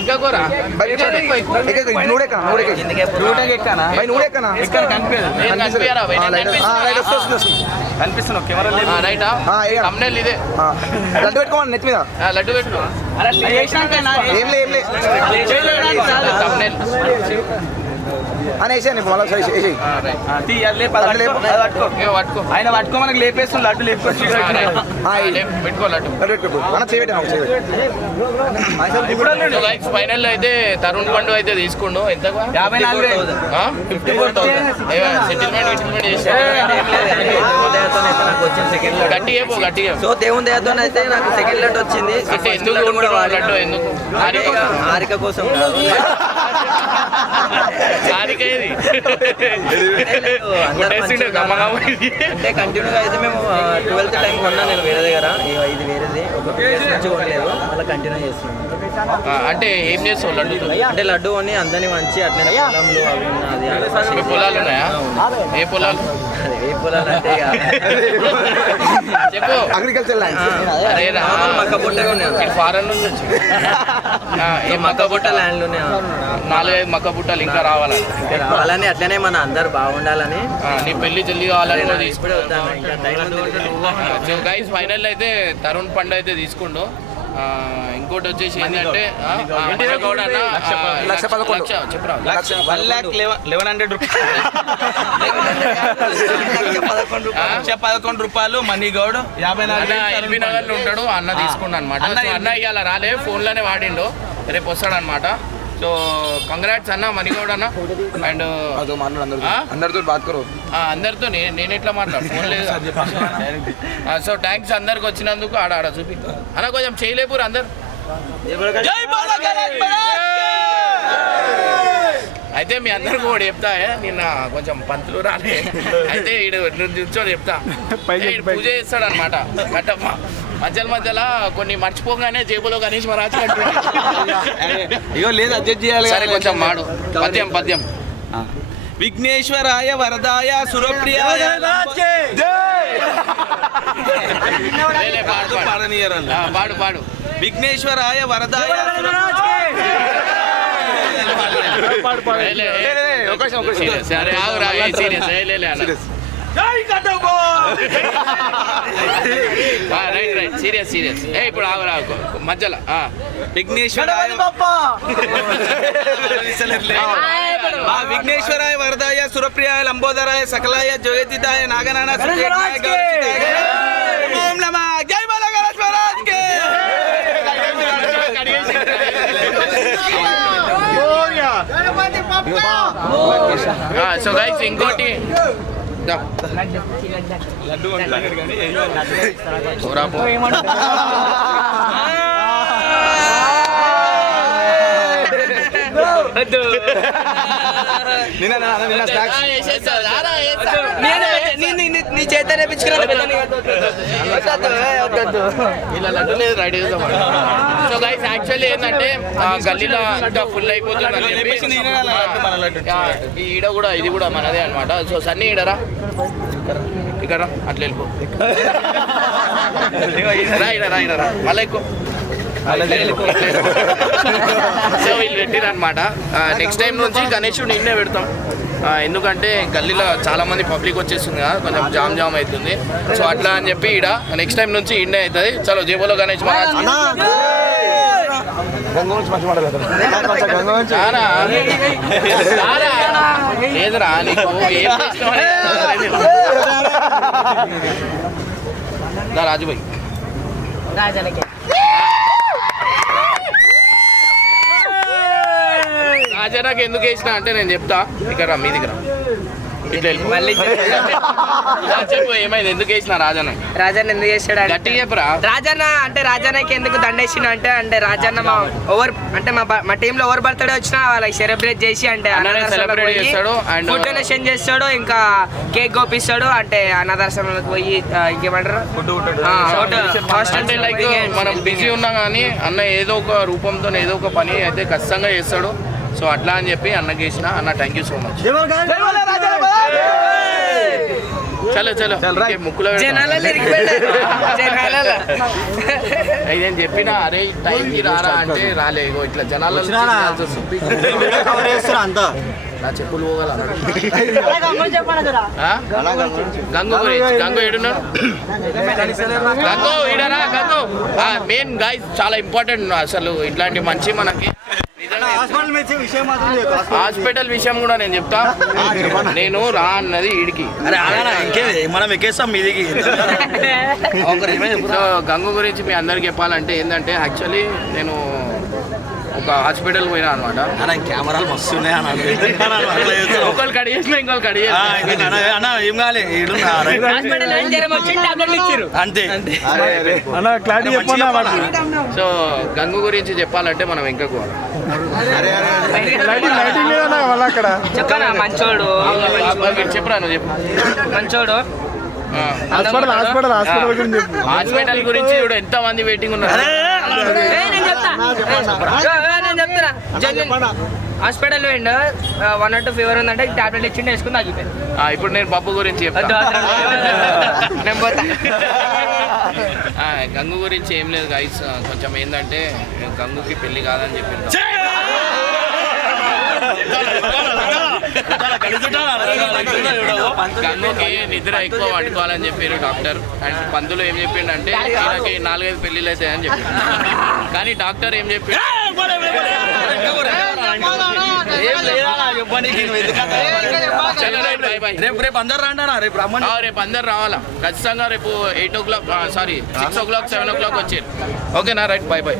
ఇంకా కూర కనిపిస్తున్నావు కెమెరా రైటా తమ్నెల్ ఇదే లడ్డు పెట్టుకోమని నెత్తి మీద లడ్డు పెట్టుకో ఏం లే తమ్నెల్ అని వేసేయండి మళ్ళీ పట్టుకో ఆయన పట్టుకో మనకి లేపేస్తుంది లడ్డు లేపుకొచ్చి పెట్టుకో లడ్డు ఫైనల్ అయితే తరుణ్ పండు అయితే తీసుకుండు ఎంత 54,000 సెటిల్మెంట్ గట్టిగా గట్టిగా సో దేవుని దయతో అయితే నాకు సెకండ్ లెట్ వచ్చింది. అంటే ఎందుకు లడ్డు ఎందుకు హారిక కోసం అంటే కంటిన్యూగా అయితే మేము 12th టైం కొన్నా నేను వేరే దగ్గర. ఇది వేరేది ఒక నుంచి కొనలేదు, అలా కంటిన్యూ చేస్తున్నాను. అంటే ఏం చేస్తావు లడ్డు? అంటే లడ్డు అని అందరినీ మంచి అట్లనే పొలంలో అవి ఉన్నది. పొలాలు ఉన్నాయా? ఏ పొలాలు? ఏ పొలాలు అంటే చెప్పు. అగ్రికల్చర్ మక్కబుట్ట ఫారెన్ నుంచి వచ్చి మక్కబుట్ట ల్యాండ్లోనే 4-5 మక్క బుట్టలు ఇంకా రావాలని అట్లనే మన అందరు బాగుండాలని. నీ పెళ్లి జల్దీ కావాలని గైస్ ఫైనల్ అయితే తరుణ్ పండు అయితే తీసుకుండు. ఇంకోటి వచ్చేసి ఏంటంటే ₹1,11,000 మనీ గౌడ్ 54 ఎల్బీ నగర్ లో ఉంటాడు. అన్న తీసుకున్నాడు అనమాట. అన్న ఇవాళ రాలే, ఫోన్ లోనే వాడిండు, రేపు వస్తాడు అనమాట. సో కంగ్రాట్స్ అన్న మణిగౌడ్ అన్న. అండ్ అందరితో అందరితో నేను ఎట్లా మాట్లాడు, ఫోన్ లేదు. సో థ్యాంక్స్ అందరికి వచ్చినందుకు. ఆడ చూపి అన్న కొంచెం చేయలేపురు అందరు. అయితే మీ అందరికి కూడా చెప్తా, నిన్న కొంచెం పంతులు రాలే, అయితే ఈడు నిల్చొని చెప్తా. పూజ చేస్తాడు అనమాట కట్టమ్మ. మధ్యలో కొన్ని మర్చిపోగానే జేబులో గణేష్ మహారాజ్ ఇగో లేదు అడ్జస్ట్ చేయాలి. సరే కొంచెం మాడు పద్యం. విఘ్నేశ్వరాయ వరదాయ సురప్రియాయ పాడు. విఘ్నేశ్వరాయ వరదాయ సరే ఆగురా, సీరియస్ రైట్ సీరియస్. ఇప్పుడు ఆగురా మధ్యలో విఘ్నేశ్వరాయ వరదాయ సురప్రియాయ లంబోదరాయ సకలాయ జోయతిదాయ నాగనాన ఓం నమః జై బాలా గణేష్ మహారాజ్ కే. సో గైస్ ఇంకోటి లడ్డు నీ చేత ఇలా లడ్డు లేదు రెడీ చేద్దాం. సో గైస్ యాక్చువల్లీ ఏంటంటే గల్లీలో ఇంకా ఫుల్ అయిపోతుంది. ఈడ కూడా ఇది కూడా మనదే అనమాట. సో సన్నీ ఈడరా ఇక్కడ అట్లా వెళ్ళిపో, రా మళ్ళీ ఎక్కువ. సో వీళ్ళు పెట్టిరనమాట. నెక్స్ట్ టైం నుంచి గణేశుడు నిన్నే పెడతాం, ఎందుకంటే గల్లీలో చాలా మంది పబ్లిక్ వచ్చేస్తుంది కదా, కొంచెం జామ్ అవుతుంది. సో అట్లా అని చెప్పి ఈడ నెక్స్ట్ టైం నుంచి ఇండే అవుతుంది. చలో జేబులో గణేష్ మహారాజ్ లేదురా నీకు రాజుభాయ్ రాజాకి ఎందుకు వేసిన అంటే నేను చెప్తా. ఇక్కడ మీ దగ్గర చెప్పు ఏమైంది, ఎందుకు వేసిన రాజన్న ఎందుకు చేసాడు గట్టిగా చెప్పరా. రాజన్న అంటే రాజన్నకి ఎందుకు దండేసిన అంటే రాజన్న మా టీంలో ఎవరు బర్త్డే వచ్చినా వాళ్ళకి సెలబ్రేట్ చేసి అంటే సెలబ్రేట్ చేస్తాడు, అండ్ ఫుడ్ డొనేషన్ చేస్తాడు, ఇంకా కేక్ కోపిస్తాడు. అంటే అన్నదర్శనంలోకి పోయి ఇంకేమంటారు అంటే లైక్ మనం బిజీ ఉన్నా కానీ అన్న ఏదో ఒక రూపంతో ఏదో ఒక పని అయితే ఖచ్చితంగా చేస్తాడు. సో అట్లా అని చెప్పి అన్నకి వేసిన. అన్న థ్యాంక్ యూ సో మచ్. చలో చలో ఇంకే ముక్కులో జనాలలో ఇరికిపోయాడు. జనాలలో. నేను చెప్పిన అరే టైంకి రారా అంటే రాలే ఇగో ఇట్లా జనాలు నా చెప్పులు పోగల గంగు గురించి గంగు ఏడున్నాడు గంగు ఈడరా గంగు మెయిన్ గైస్ చాలా ఇంపార్టెంట్ అసలు ఇట్లాంటి మంచి మనకి హాస్పిటల్ విషయం కూడా నేను చెప్తా నేను రా అన్నది ఈడికి మనం ఎక్కేస్తాం మీదికి. సో గంగు గురించి మీ అందరికి చెప్పాలంటే ఏంటంటే యాక్చువల్లీ నేను ఒక హాస్పిటల్ పోయినా అనమాట. కెమెరాలు వస్తున్నాయి ఒకళ్ళు కడిగేసిన ఇంకొకళ్ళు కడిగే ఏం కాలే అంతే. సో గంగు గురించి చెప్పాలంటే మనం ఇంకా చెప్పనా మంచోడు చెప్పరా నువ్వు చెప్పు మంచోడు హాస్పిటల్ గురించి కూడా ఎంత మంది వెయిటింగ్ ఉన్నారు. నేను చెప్తారా హాస్పిటల్ పోయిండు 1 or 2 ఫీవర్ ఉందంటే టాబ్లెట్ ఇచ్చిండు వేసుకుని తగ్గిపోయింది. ఇప్పుడు నేను పప్పు గురించి చెప్తాను. నేను పోతా. గంగు గురించి ఏం లేదు గైస్, కొంచెం ఏంటంటే గంగుకి పెళ్లి కాదని చెప్పింది. గంగుకి నిద్ర ఎక్కువ పట్టుకోవాలని చెప్పారు డాక్టర్. అండ్ పందులు ఏం చెప్పిండంటే ఈయనకి 4-5 పెళ్ళిళ్ళు అవుతాయి అని చెప్పిండు. కానీ డాక్టర్ ఏం చెప్పిండు రేపు అందరు రాండా రేపు రేపు అందరు రావాలా ఖచ్చితంగా. రేపు 8 o'clock 6 o'clock 7 o'clock వచ్చారు. ఓకేనా రైట్, బై బై.